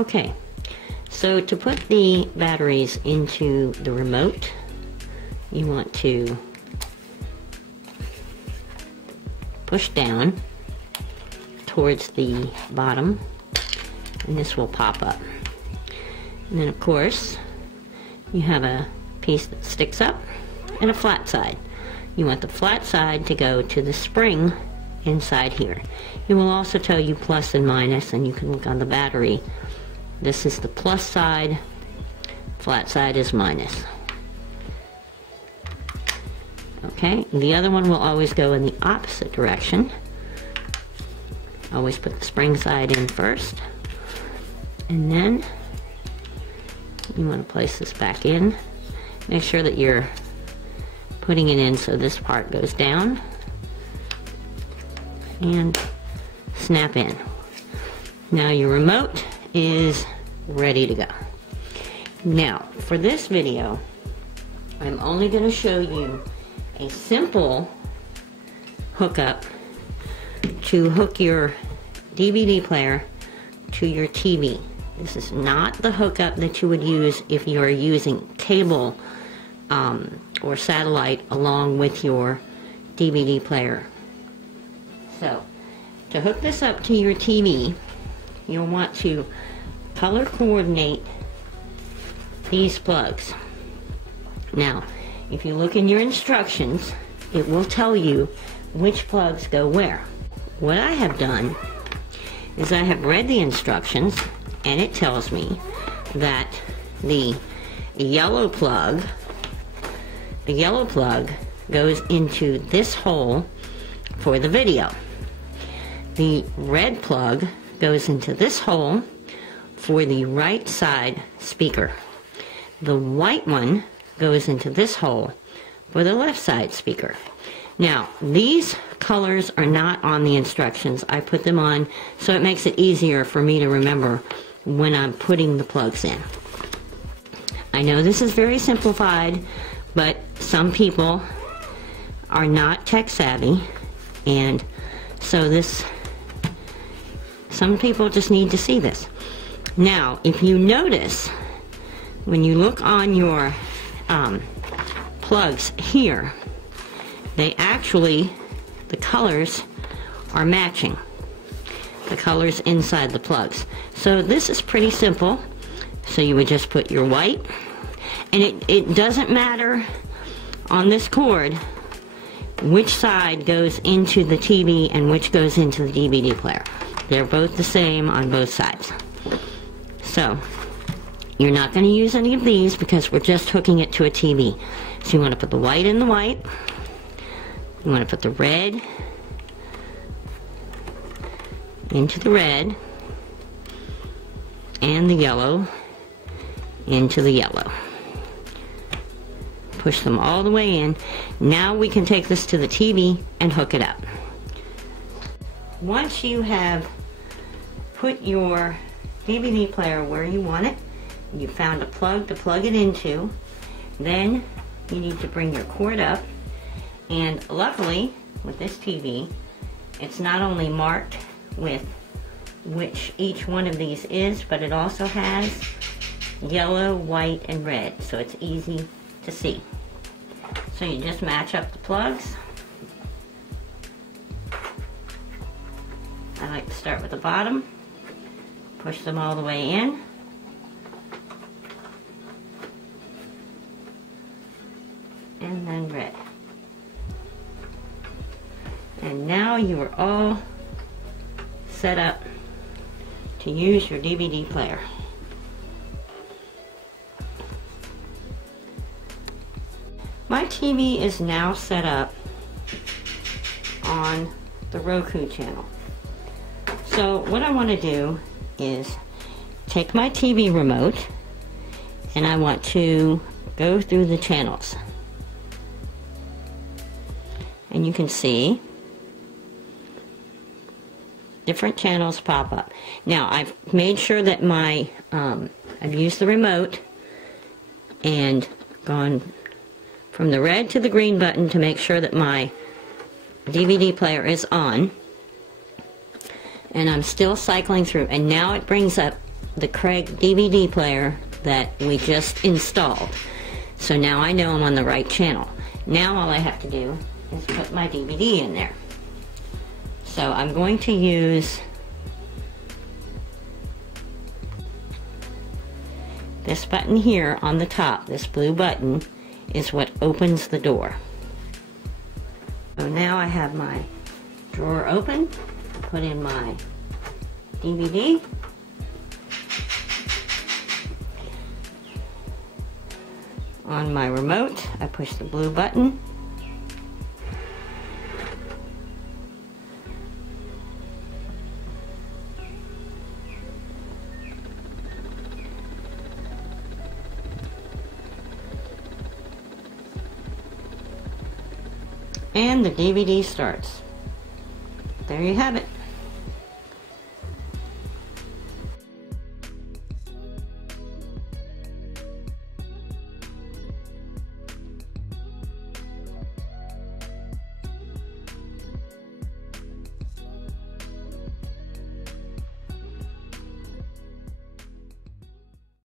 Okay, so to put the batteries into the remote, you want to push down towards the bottom, and this will pop up. And then of course you have a piece that sticks up and a flat side. You want the flat side to go to the spring inside here. It will also tell you plus and minus, and you can look on the battery. This is the plus side, flat side is minus. Okay, the other one will always go in the opposite direction. Always put the spring side in first, and then you want to place this back in. Make sure that you're putting it in so this part goes down, and snap in. Now your remote is ready to go. Now for this video, I'm only going to show you a simple hookup to hook your DVD player to your TV. This is not the hookup that you would use if you are using cable or satellite along with your DVD player. So, to hook this up to your TV, you'll want to color coordinate these plugs. Now, if you look in your instructions, it will tell you which plugs go where. What I have done is I have read the instructions, and it tells me that the yellow plug goes into this hole for the video. The red plug goes into this hole for the right side speaker. The white one goes into this hole for the left side speaker. Now, these colors are not on the instructions. I put them on so it makes it easier for me to remember when I'm putting the plugs in. I know this is very simplified, but some people are not tech savvy, and so some people just need to see this. Now, if you notice, when you look on your plugs here, they actually, the colors are matching. The colors inside the plugs. So this is pretty simple. So you would just put your white, and it doesn't matter on this cord which side goes into the TV and which goes into the DVD player. They're both the same on both sides. So you're not going to use any of these because we're just hooking it to a TV. So you want to put the white in the white. You want to put the red into the red, and the yellow into the yellow. Push them all the way in. Now we can take this to the TV and hook it up. Once you have put your DVD player where you want it, you found a plug to plug it into, then you need to bring your cord up, and luckily with this TV, it's not only marked with which each one of these is, but it also has yellow, white, and red, so it's easy to see. So you just match up the plugs. I like to start with the bottom, push them all the way in, and then red. And now you are all set up to use your DVD player. My TV is now set up on the Roku channel. So what I want to do is take my TV remote and I want to go through the channels. And you can see different channels pop up. Now I've made sure that I've used the remote and gone from the red to the green button to make sure that my DVD player is on. And I'm still cycling through, and now it brings up the Craig DVD player that we just installed. So now I know I'm on the right channel. Now all I have to do is put my DVD in there. So I'm going to use this button here on the top. This blue button is what opens the door. So now I have my drawer open. Put in my DVD. On my remote, I push the blue button. And the DVD starts. There you have it.